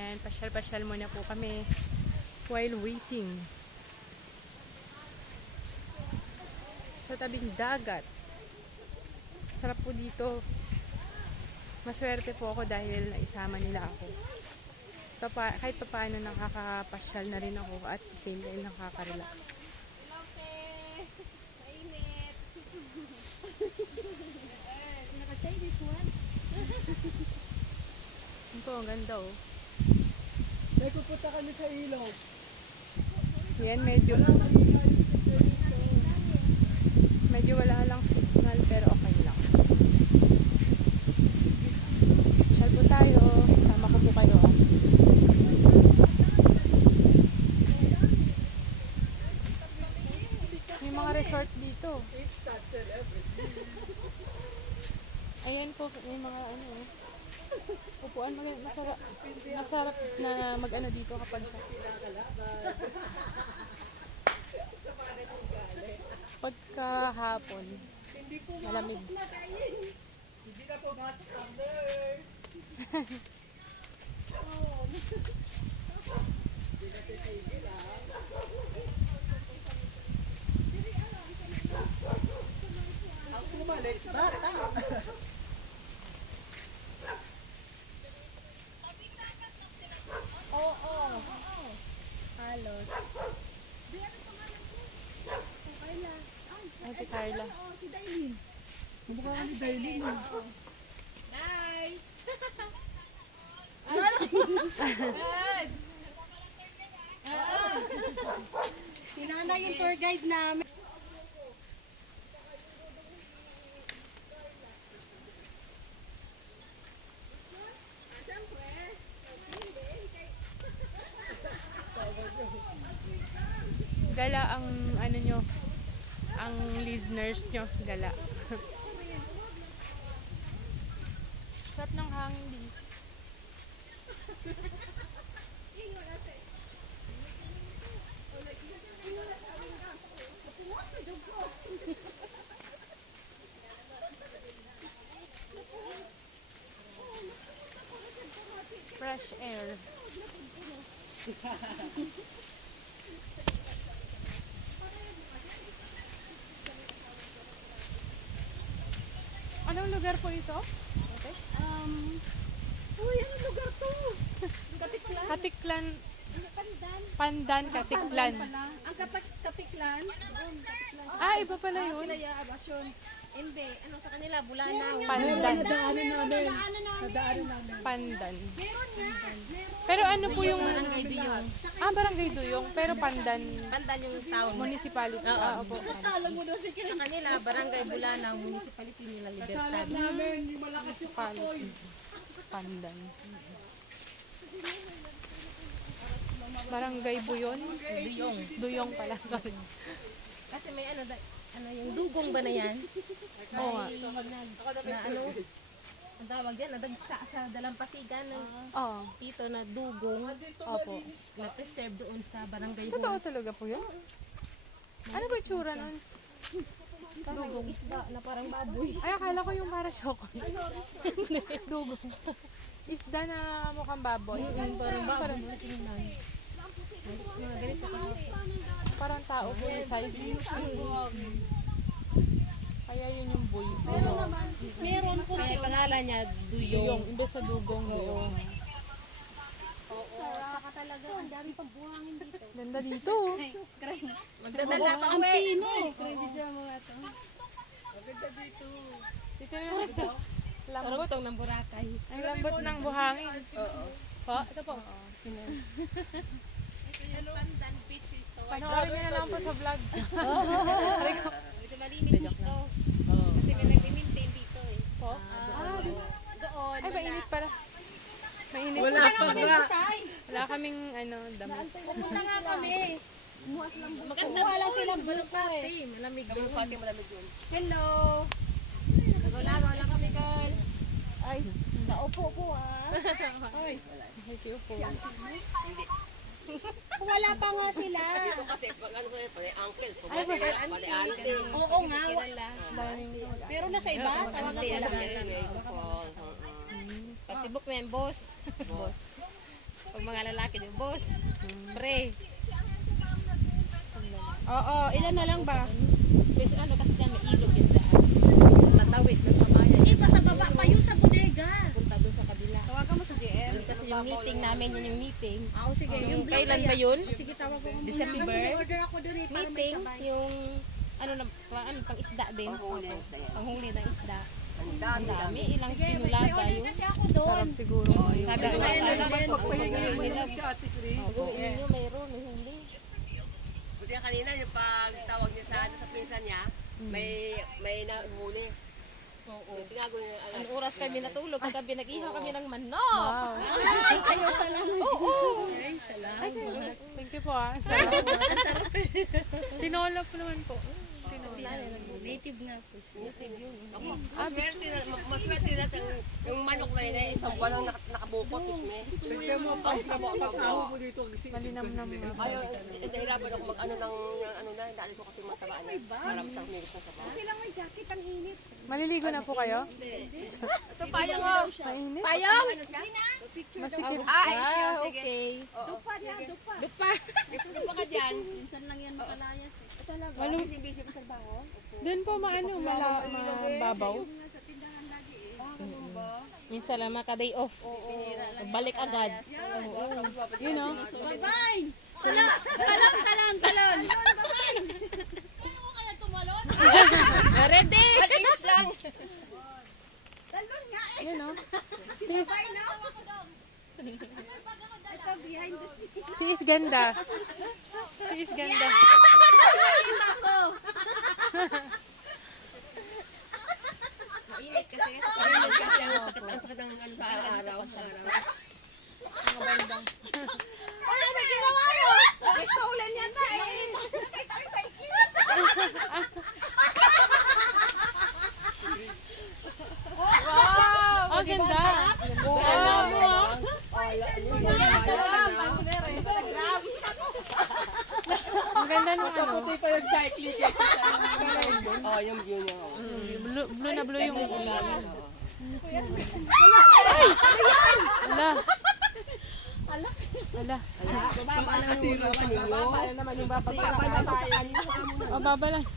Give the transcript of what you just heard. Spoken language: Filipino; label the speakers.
Speaker 1: Ayan, pasyal-pasyal muna po kami while waiting sa tabing dagat. Sarap po dito. Maswerte po ako dahil naisama nila ako. Kahit pa paano nakakapasyal na rin ako at the same time nakaka-relax.
Speaker 2: Hello, te! Mainit! Nakatay this one?
Speaker 1: Ito, ang ganda oh.
Speaker 3: May pupunta kami sa ilog.
Speaker 1: Yan, medyo wala lang signal pero okay lang. Shall po tayo. Sama ko po kayo ah. May mga resort dito. Ayan po, may mga ano eh. Upuan, masarap na mag-ano dito kapag pagkahapon. Malamig.
Speaker 3: Hindi na pumasok ang nurse. Hindi na titigil ah. Ang pumalik, bata.
Speaker 2: Oo. Halos.
Speaker 1: Ay, si Carla.
Speaker 2: Si Dailin.
Speaker 3: Mukha ka ni Dailin.
Speaker 2: Day! Sinanay yung tour guide namin.
Speaker 1: Gala ang ano nyo, ang listeners nyo, gala. Sarap ng hangin din. Fresh air. Anong lugar po ito? Okay.
Speaker 2: Uy, anong lugar to? Katiklan?
Speaker 1: Katiklan,
Speaker 2: Pandan.
Speaker 1: Pandan, Katiklan.
Speaker 2: Ang Katiklan?
Speaker 1: Ah, iba pala yun.
Speaker 2: Pinaya Abasyon. Hindi, ano sa kanila, Bulanaw.
Speaker 1: Pandan.
Speaker 3: Nadaanan namin.
Speaker 1: Pandan.
Speaker 2: Meron nga.
Speaker 1: Pero ano po yung...
Speaker 2: Barangay Duyong.
Speaker 1: Ah, Barangay Duyong. Pero Pandan,
Speaker 2: Pandan yung town.
Speaker 1: municipality. Ah, opo.
Speaker 2: Sa kanila, Barangay Bulanaw, municipality nila Libertad.
Speaker 3: Salam namin, yung malakas yung apoy.
Speaker 1: Pandan. Barangay Buyon?
Speaker 2: Duyong.
Speaker 1: Duyong pala.
Speaker 2: Kasi may ano, yung dugong ba na yan?
Speaker 1: Oo nga.
Speaker 2: Na ano, ang tawag yan, nadagsa sa dalampasigan ng
Speaker 1: Oo.
Speaker 2: dito na dugong
Speaker 1: Opo.
Speaker 2: na preserve doon sa barangay
Speaker 1: Totoo
Speaker 2: hall.
Speaker 1: talaga po yun? Ano ba yung tsura nun? Dugong.
Speaker 2: Isda na parang baboy.
Speaker 1: Ay, akala ko yung para syokon. Dugong. Isda na mukhang baboy.
Speaker 2: Parang baboy.
Speaker 1: Mga ganito ka. Parang tao po yung size. Kaya yun yung buy.
Speaker 2: Meron po. Kaya pangalan niya,
Speaker 1: Duyong.
Speaker 2: Duyong.
Speaker 1: Imbes sa dugong, duyong.
Speaker 2: Saka talaga, ang dami pang buhangin dito.
Speaker 1: Ganda dito.
Speaker 2: Magdadala pa uwi. Ang pino. Video mo nga to.
Speaker 3: Maganda dito.
Speaker 1: Dito na. Lambot.
Speaker 2: Tarugtong ng Boracay.
Speaker 1: Ang lambot ng buhangin.
Speaker 2: Oo.
Speaker 1: Po? Ito po.
Speaker 2: Ito yung Pandan Beach Resort.
Speaker 1: Panoorin nyo na lang po sa vlog.
Speaker 2: Ito malinis dito. Kasi may nag-maintain dito eh.
Speaker 1: Po?
Speaker 2: Doon.
Speaker 1: Ay, mainit pala. Mainit.
Speaker 3: Wala pa ba?
Speaker 1: Wala kaming ano, damit.
Speaker 2: Pupunta nga kami. Maganda lang silang buko eh. Malamig doon. Malamig doon. Hello. Nagulagaw lang kami, girl. Ay, naupo po ah. Ay,
Speaker 1: Nakikiupo.
Speaker 2: wala pa nga sila.
Speaker 4: Kasi pag ano sa'yo, pwede uncle,
Speaker 1: Ay,
Speaker 4: pwede ante.
Speaker 2: Oo nga.
Speaker 1: Daming
Speaker 2: Pero nasa iba, tawagan ko lang.
Speaker 4: Pag si book mo yan, boss.
Speaker 1: boss.
Speaker 2: Pag mga lalaki, yung boss, pre.
Speaker 5: Oo, ilan na lang ba?
Speaker 2: Kasi ano kasi dyan, may ilog yun daan. Tatawid ng kabayan.
Speaker 5: Eh, pa sa baba pa yun sa bodega.
Speaker 2: Punta doon sa kabila.
Speaker 5: Tawagan mo sa GM.
Speaker 2: Kasi yung meeting namin, yun yung meeting.
Speaker 5: Oo, sige. Yung blue
Speaker 2: Kailan
Speaker 5: kaya.
Speaker 2: ba yun?
Speaker 5: Sige, tawag ko muna.
Speaker 2: December?
Speaker 5: Kasi may order ako doon eh, para may
Speaker 2: Meeting,
Speaker 5: sabay.
Speaker 2: yung ano na, pang isda din.
Speaker 4: Panghuli ng isda yan.
Speaker 2: Panghuli ng isda.
Speaker 4: Ang
Speaker 2: Ang
Speaker 4: dami.
Speaker 2: dami, ilang
Speaker 5: Sige, may
Speaker 2: pinulaga
Speaker 5: order
Speaker 2: yun.
Speaker 5: kasi ako doon.
Speaker 1: Sarap siguro.
Speaker 2: Sabi ko,
Speaker 5: Ayun,
Speaker 2: sana
Speaker 5: ayun,
Speaker 2: naman
Speaker 5: ayun.
Speaker 2: pag
Speaker 1: Pagpahingin mo
Speaker 2: nila.
Speaker 1: lang si Ate Cris.
Speaker 2: Pag-uwi ninyo, mayroon, may huli.
Speaker 4: Buti nga kanina, yung pagtawag niya sa pinsan niya, may nahuli.
Speaker 2: Oo.
Speaker 4: Yung tinago niya,
Speaker 2: Anong oras kami natulog? Kagabi nag-ihaw kami ng manok.
Speaker 1: Wow.
Speaker 5: Ay, kayo salamat.
Speaker 2: Oo.
Speaker 5: Ay, salamat.
Speaker 1: Thank you po ah. Ang sarap. Tinola po naman po. Tinola.
Speaker 5: Native nga po siya.
Speaker 4: maswerte na yung manok na yun eh, isang buwan lang nakabukot.
Speaker 3: Tignan mo ang pagkakaw mo dito. Gising
Speaker 1: Malinamnam na.
Speaker 4: Ayaw, nahirapan ako mag-ano ng ano na, naalis ko kasi yung mga tabaan na. Marami sa humilit na sa bahay.
Speaker 5: Okay lang may jacket, ang init.
Speaker 1: Maliligo na po kayo?
Speaker 4: Ito payang ko.
Speaker 1: Mainit?
Speaker 5: Payong!
Speaker 1: Masikip.
Speaker 2: Ah, okay.
Speaker 5: Dupa niya, dupa.
Speaker 2: Dupa.
Speaker 4: Ito pa ka dyan.
Speaker 5: Minsan lang yan makalayas eh.
Speaker 1: Walang,
Speaker 4: Busy pa sa baho.
Speaker 1: doon po maano, mababaw.
Speaker 5: Sa tindahan lagi eh.
Speaker 2: Minsan lang maka-day off. Balik agad.
Speaker 1: Yun o.
Speaker 5: Bye-bye! Talon! Bye-bye! Ayaw kaya tumalon?
Speaker 2: Ready?
Speaker 4: Alis lang.
Speaker 5: Talon nga eh!
Speaker 1: Yun o. Tiis,
Speaker 5: Bye na! Ito behind the scene.
Speaker 1: tiis ganda. Tiis ganda.
Speaker 4: Mainit kasi. Mainit kasi ang sakit ng ano sa araw.
Speaker 5: Ano na ginawa mo? May stolen yata eh. Nakita ko sa ikin.
Speaker 1: Oh, ganda. Ang ganda nung ano.
Speaker 3: Puti pa yung cycling kasi sa
Speaker 4: Oh, yung view niya.
Speaker 1: Blue na blue yung ulan. Ala. Ala.
Speaker 4: Baba na kasi yung mga ninyo. Baba na naman yung babagsakan.
Speaker 1: O, baba lang.